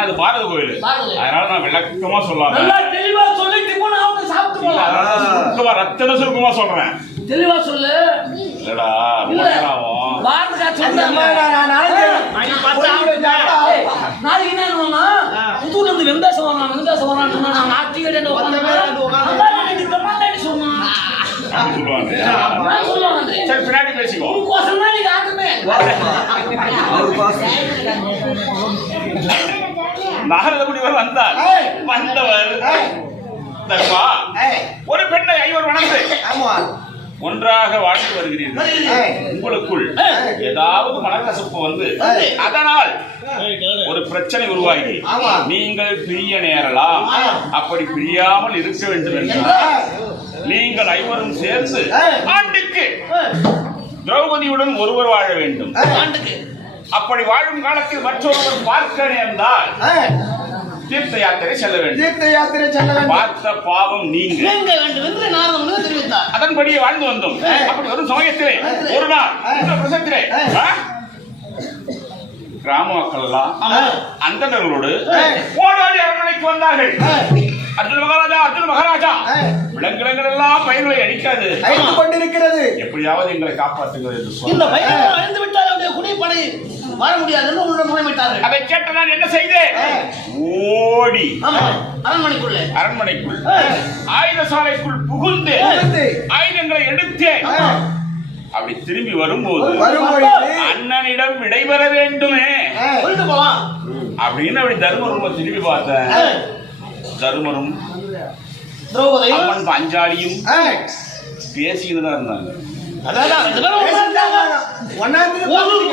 ஏன்னா அது பாரத கோயில். அதனால நான் விளக்கமா சொல்லாம நல்லா தெளிவா சொல்லி டிஃபன் ஆகுது சாப்பிட்டு போலாம். ரத்தன சுருக்கமா சொல்றேன். தெளிவா சொல்லு. இல்லடா நாளைக்கு என்ன? புத்தூர்ல இருந்து வெங்கடேசன் வரான், வெங்கடேசன் வரான்னு சொன்னா நான் நாளைக்கு தப்பா நாளைக்கு சொன்னான். பின்னாடி பேசிக்கோ. உனக்கோசரம் தான் நீங்க ஆட்டமே. நாரத முனிவர் வந்தார். வந்தவர். தர்மா ஒரு பெண்ணை ஐவர் மணந்து ஆமா ஒன்றாக வாழ்ந்து வருகிறீர்கள் உங்களுக்குள். ஏதாவது மனக்கசப்பு வந்து. அதனால் ஒரு பிரச்சனை உருவாகி ஆமா. நீங்கள் பிரிய நேரலாம். அப்படி பிரியாமல் இருக்க வேண்டும் என்றால். நீங்கள் ஐவரும் சேர்ந்து. ஆண்டுக்கு திரௌபதியுடன் ஒருவர் வாழ வேண்டும். ஆண்டுக்கு. அப்படி வாழும் காலத்தில் மற்றொருவர் பார்க்க நேர்ந்தால். தீர்த்த யாத்திரை செல்ல வேண்டும் தீர்த்த யாத்திரை செல்ல வேண்டும் பார்த்த பாவம் நீங்க நீங்க வேண்டும் என்று நாரத முனிவர் தெரிவித்தார். அதன்படியே வாழ்ந்து வந்தோம். அப்படி வரும் சமயத்திலே ஒரு நாள். இந்த பிரசத்திலே? கிராம மக்கள் எல்லாம் ஏய். போராடி அரண்மனைக்கு வந்தார்கள். அர்ஜுன மகாராஜா அர்ஜுன மகாராஜா. விலங்கினங்கள் எல்லாம் பயிர்களை அடிக்காது அழித்து கொண்டிருக்கிறது எப்படியாவது எங்களை காப்பாற்றுங்கள் என்று இந்த பையன் அழிந்து விட்டால் குடிப்படை வர முடியாது என்று உன்னிடம் முறைமிட்டார்கள். அதை கேட்ட நான் என்ன செய்தேன். ஓடி அரண்மனைக்குள்ளே. அரண்மனைக்குள். ஆயுத சாலைக்குள் புகுந்து. ஆயுதங்களை எடுத்தேன். அப்படி திரும்பி வரும்போது அண்ணனிடம் விடைபெற வேண்டுமே. அப்படின்னு அப்படி தர்மரும் திரும்பி பார்த்தேன். தர்மரும் திரௌபதியும் அம்மன் பஞ்சாலியும். பேசிக்கிட்டு தான் இருந்தாங்க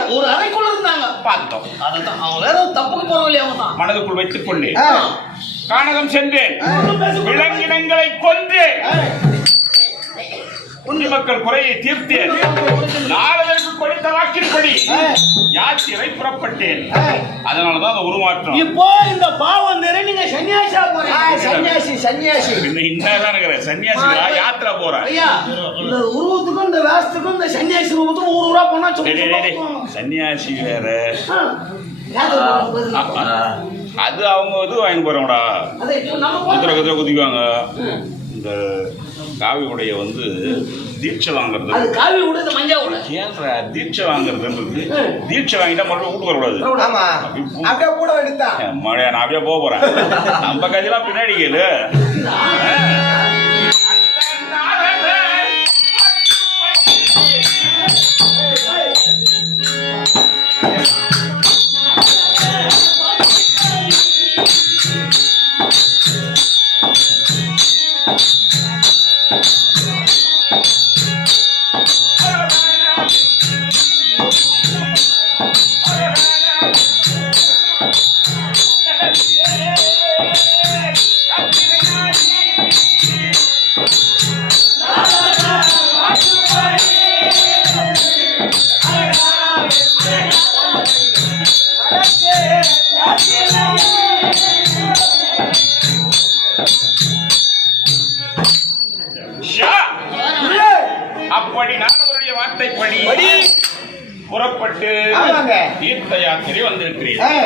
ஒரு அறைக்குள்ள இருந்தாங்க. பார்த்துட்டோம். அதுதான் அவங்க வேற தப்புக்கு போறவங்களே அவங்க தான். மனதுக்குள் வைத்துக் கொண்டேன். ஏய். கானகம் சென்றேன். விலங்கினங்களை கொன்று ஏய். குடிமக்கள் குறையை தீர்த்தேன். ஏய். அதனாலதான் அந்த உருமாற்றம். இப்போ இந்த பாவம் நிறை நீங்க சன்னியாசியா போறீங்க. சன்னியாசி சன்னியாசி. பின்ன இந்தான் இருக்கிறேன் சன்னியாசிகளா யாத்திரை போறேன் ஐயா இந்த உருவத்துக்கும் இந்த வேஷத்துக்கும் இந்த சன்னியாசி ரூபத்துக்கும் ஊர் ஊரா போனா சன்னியாசி வேற. அது அவங்க இது வாங்கி நம்ம குதிரை. குதிரை குதிக்குவாங்க. இந்த காவி உடைய வந்து தீட்சை வாங்குறது. அது காவி விட இந்த தீட்சை வாங்குறதுன்றது. தீட்சை வாங்கிட்டா மறுபடியும் வீட்டுக்கு வரக்கூடாது. ஆமா. அப்படியே கூட எடுத்தா. மழையா? நான் அப்படியே போக போறேன். நம்ம கதையெல்லாம் பின்னாடி கேளு. அப்படி நானவருடைய வார்த்தைப்படி படி. புறப்பட்டு. தீர்த்த யாத்திரை வந்திருக்கிறீர்கள்.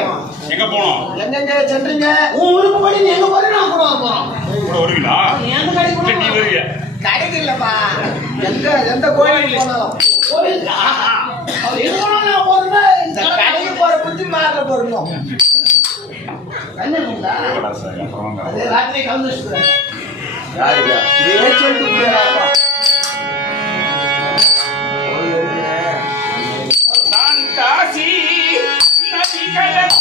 எங்க போனோம்? எங்கெங்க சென்றீங்க? விருப்பப்படி நீ எங்க போறீங்க? நான் போறோம். வருவீங்களா? நீ எந்த கடைக்கு இல்லப்பா எந்த எந்த கோயிலுக்கு போனாலும்? அவர் எங்க போனாலும் நான் போறேன்னா இந்த கடைக்கு போற புத்தி மாறல போறணும் ராத்திரி கலந்து Chicken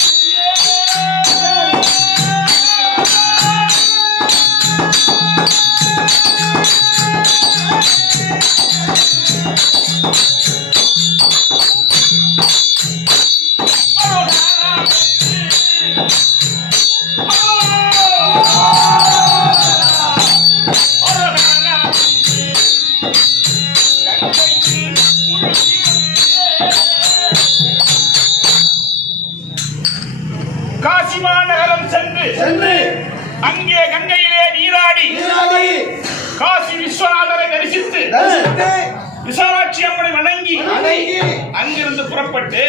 அங்கே கங்கையிலே நீராடி காசி விஸ்வநாதரை தரிசித்து விசாலாட்சி அம்மனை வணங்கி அங்கிருந்து புறப்பட்டு